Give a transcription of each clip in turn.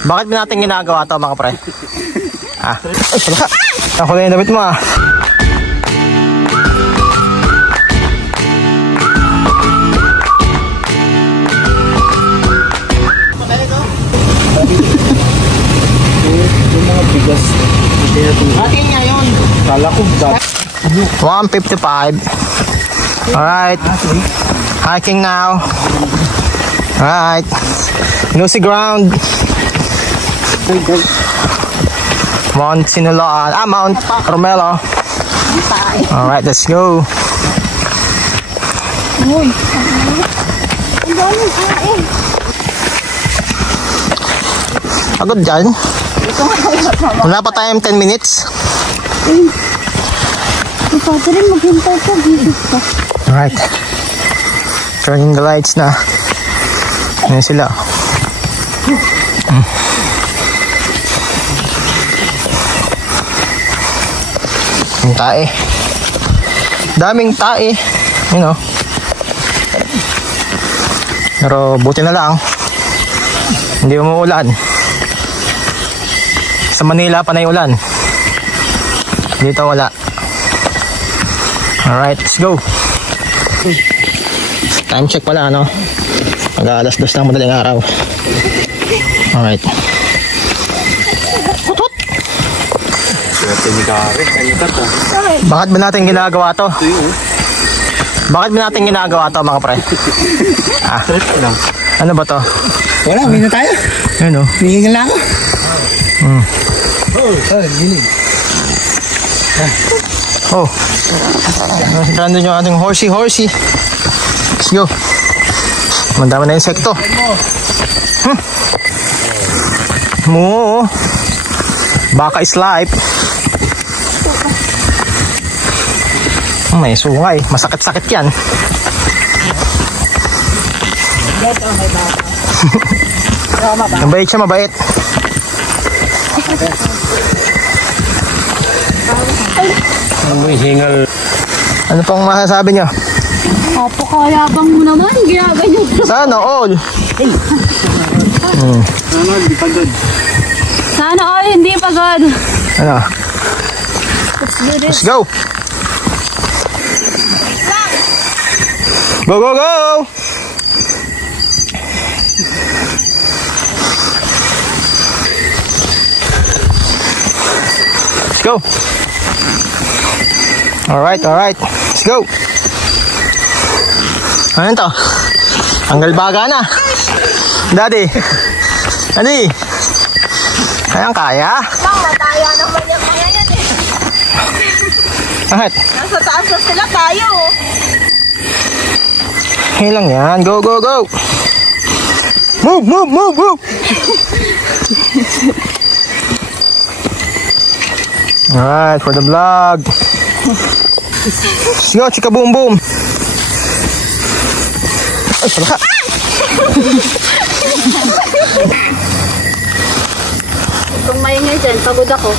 Bakit ba natin ginagawa to mga pre? Ay, sala. Ako na yung damit mo Yung mga bigas. Atin nga yun. Kala ko ba? 155. Alright. Hiking now. Alright. Lucy ground. Mount Sinuloan. Mount Romelo. Alright, let's go. Pagod dyan. Wala pa tayong 10 minutes. Alright. Turning the lights na. Ayan sila. Yung tae. Daming tae. You know. Pero buti na lang. Hindi umuulan. Sa Manila pa na yung ulan. Dito wala. Alright, let's go. Time check pala, ano? Mag-alas 2 ng madaling araw. Alright. Bakit ba natin ginagawa to? Bakit ba natin ginagawa to mga pre? Ano ba to? Wala, may na tayo. Ano? Hingin lang ako. Oh. Nandun yung ating horsey. Let's go. Mandama na insekto. Moo. Baka is life. May sungay. Masakit-sakit yan. Mabait siya, mabait. Hingal. Ano pong masasabi nyo? Napakayabang mo naman, ginaganyan. Sana all. Sana hindi pagod. Sana all hindi pagod. Ano? Let's do this. Let's go. Go, go, go. Let's go. Alright, alright. Let's go. Ano to? Tanggal baga na. Daddy. Daddy. Kayang kaya? Mataya naman yung kaya yan eh. Bakit? Nasa taas na sila tayo. Kaya lang yan. Go, go, go. Move, move, move, move. Alright, for the vlog. Let's go, chika boom boom. Ay, sala. Kung maingay dyan, pagod ako.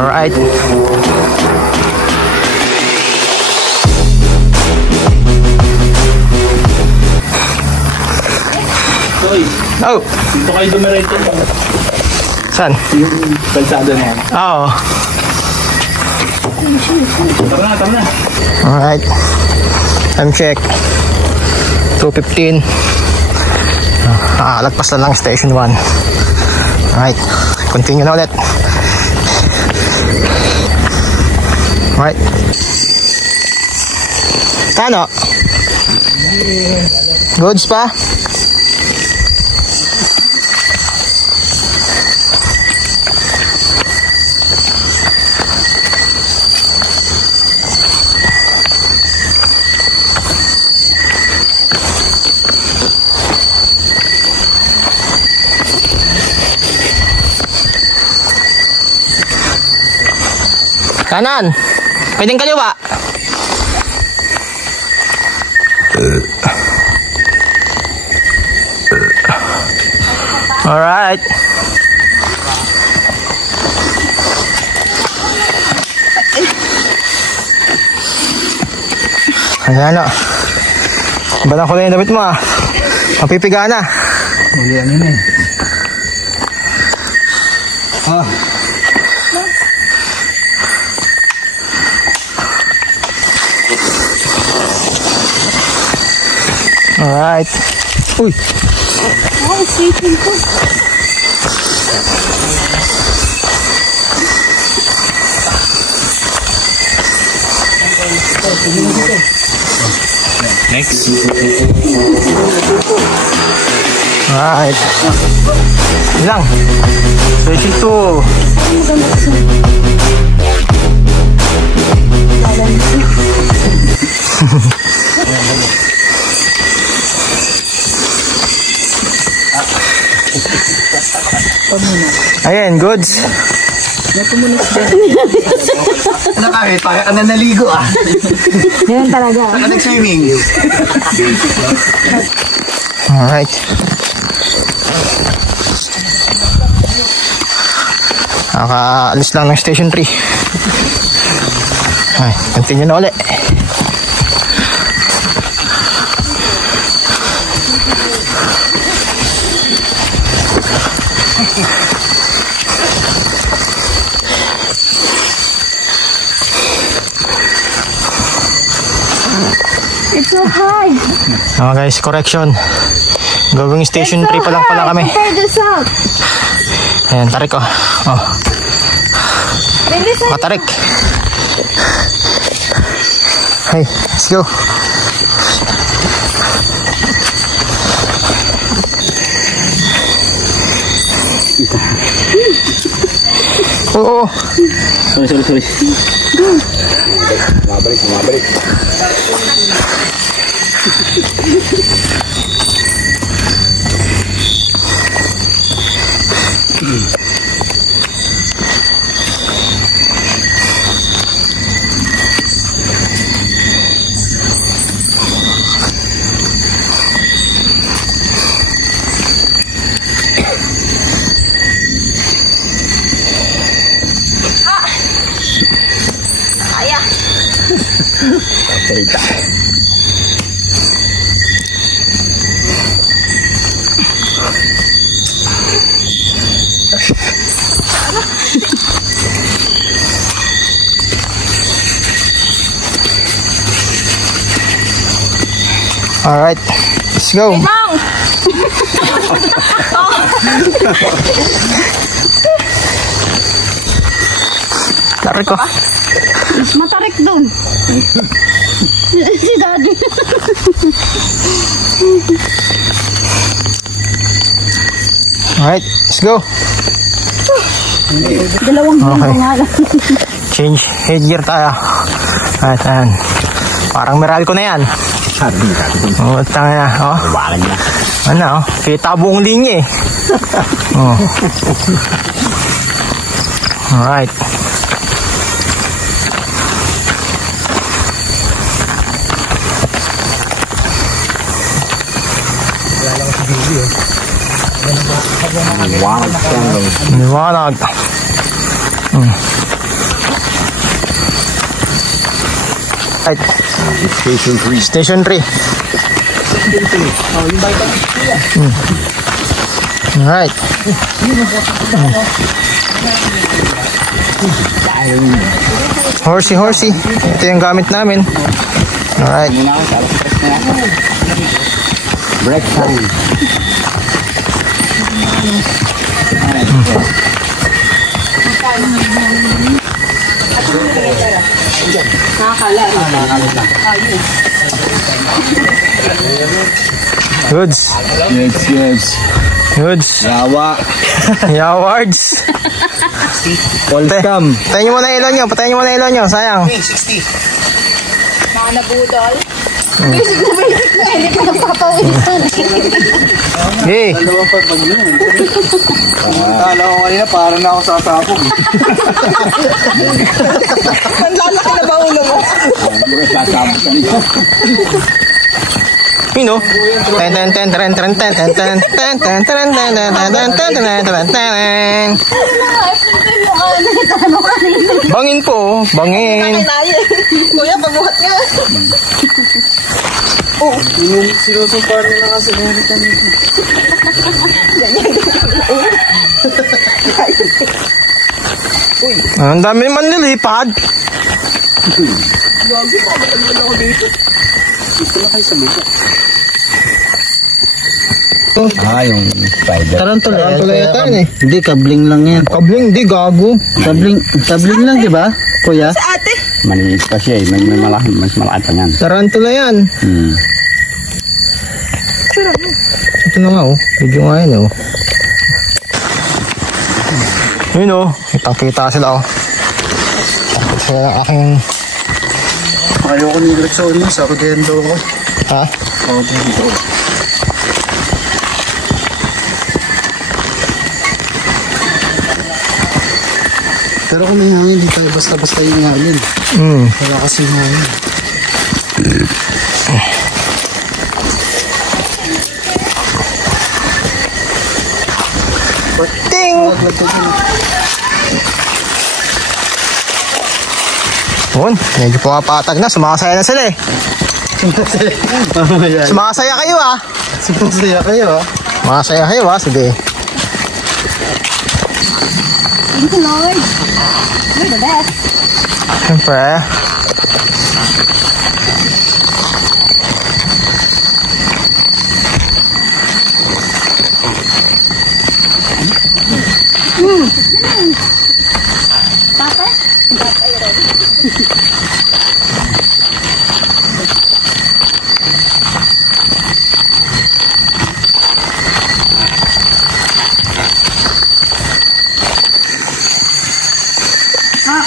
Alright. Oh. Dito kayo dumiretso. Saan? Yung kalsada na yan. Oo. Tara na. Alright. Time check. 2:15. Lagpas na lang station 1. Alright. Continue na ulit. Alright. Ano? Goods pa? Kanan. Pwedeng kaliwa. Alright. Ayan o. Balang ko na yung damit mo Mapipiga na. Uli ano na eh. Ah. Alright. Uy. Ay, sipin ko. Next. Alright. Ilang. 32. Ayan, goods. Ano kahit? Parang ka na naligo ah. Yan talaga. Parang ka nag-swimming. Alright. Nakaalis lang ng station 3. Ay, continue na ulit. It's so high. Guys, correction. Going station 3 pa lang pala kami. Compare this up. Ayan, tarik oh. Oh. Maybe sa... Matarik. Hey, let's go. Oo. Sorry. Mabalik. Alright, let's go. Tarik ko. Matarik dun. Si Daddy. Alright, let's go. Dalawang Okay. nga lang. Change headgear tayo. Alright, ayan. Parang Meralco na yan. Oh, tanga na. Oh. Ano, oh. Kita buong linya eh. Oh. Alright. Liwanag. Right. Station 3. Alright. Horsey. Ito yung gamit namin. Alright. Break time. Goods. Goods. Yawards. Welcome. Patayin nyo muna yung ilaw nyo. Sayang. Mga nabudol. Basic na. Hindi ka nagpapawisan. Hey. Tala ko kanina, parang na ako sa tapong. Panlalaki na ba ulo mo? You know. Bangin po, bangin. Kuya, pabuhat nga. Oo. Sinusupar nila kasi Erika nito. Ang dami naman nilipad. Gagi pa, malagyan ako dito. Gusto na kayo sa buka. Yung spider. Tarantula yata yun eh. Hindi, kabling lang yan. Kabling, di gago. Kabling lang, di ba, kuya? Sa ate. Maliit pa siya eh. Mas malaki pa yan. Tarantula yan. Sure mo. Ito na nga oh. Video nga yun oh. Yun oh. Kitang-kita sila oh. Sila ng aking... Ayoko ng direksyon mo. Sa Rodendo ko. Ha? Rodendo. Pero kung may hangin, di tayo basta-basta yung hangin. Wala kasi hangin. Ting! Yun, medyo pumapatag na. Sumakasaya na sila eh. Sumakasaya kayo ah. Sumasaya kayo ah. Sumakasaya kayo ah. Sige. Thank you, Lord. You're the best. Siyempre. Tatay? Tatay rin.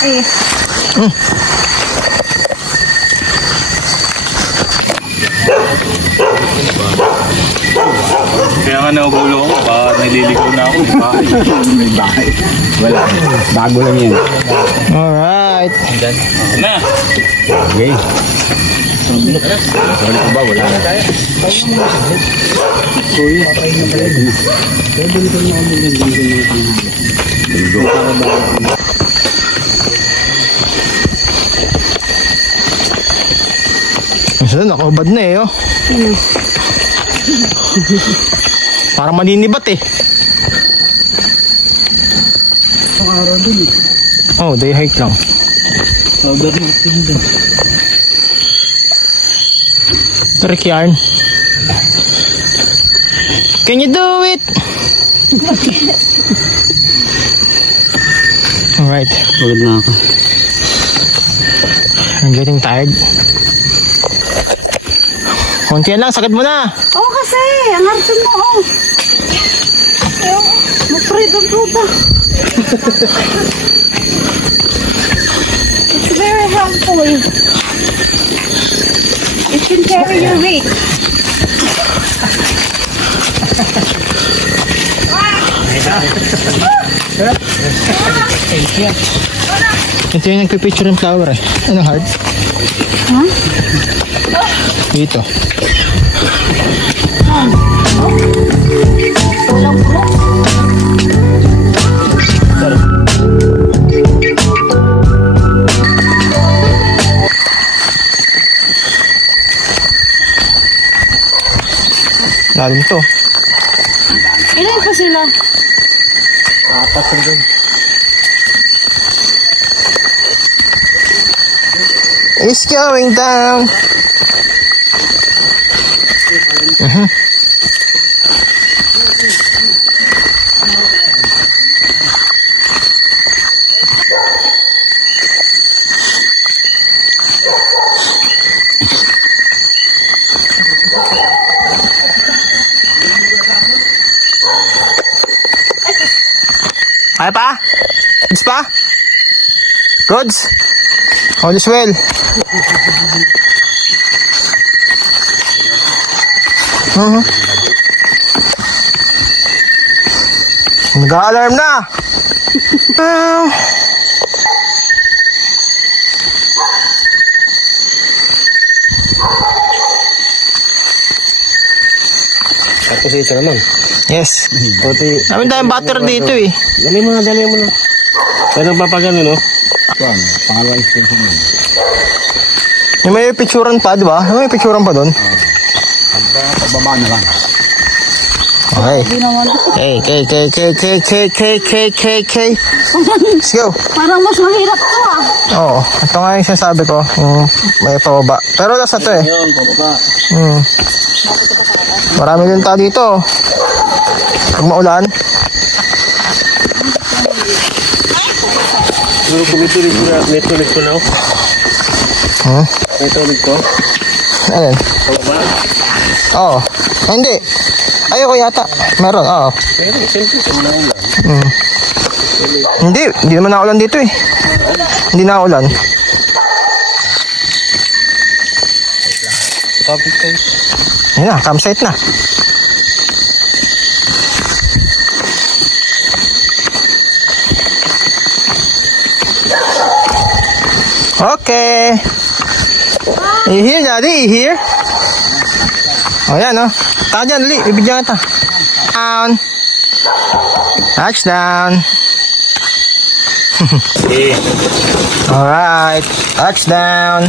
Eh. Kaya nga naugulo ko, nililigaw na ako. May bahay. Wala. Bago lang yan. Alright. Na! Okay. Wala ko ba? Wala na tayo. Kuya, patay na pala din. Pero dito na ako mag-ganda. Minsan nakahubad na eh oh. Parang maninibat eh. Ang araw din eh. Oh, day hike lang. Sober natin din. Trick yarn. Can you do it? Alright. Pagod na ako. I'm getting tired. Konti lang, sakit mo na. Oo kasi, ang harto mo, oh. Mapred ang puta. It's very helpful. It can carry your weight. Ito yung nagpipicture ng flower eh. Anong heart? Huh? Dito. Lalim to. Ilan pa sila? Apat rin dun. It's going down. Kaya pa? Goods pa? Goods? All is well. Nag-a-alarm na. Tapos ito naman. Yes. Namin tayong battery dito eh. Dali mo na. Pero papagano, no? Pangalawang extension mo. Yung may picturean pa, di ba? Yung may picturean pa doon. Pababa na lang. Okay. Okay. Let's go. Parang mas mahirap to ah. Oo. Ito nga yung sinasabi ko. May pababa. Pero nasa to eh. Yun, pababa. Marami din tao dito. Pag maulan. May tulig ko na. May tulig ko. Ayun. Pababa. Oo. Hindi. Ayoko yata. Meron. Oo. Pero siyempre, na ulan. Hindi naman naulan dito eh. Hindi naulan. Topic tayo. Yun na, campsite na. Okay. You here, Daddy? You here? Oh, yan, oh. Taka dyan, dali. Bibigyan kita. Down. Touchdown. Alright. Touchdown.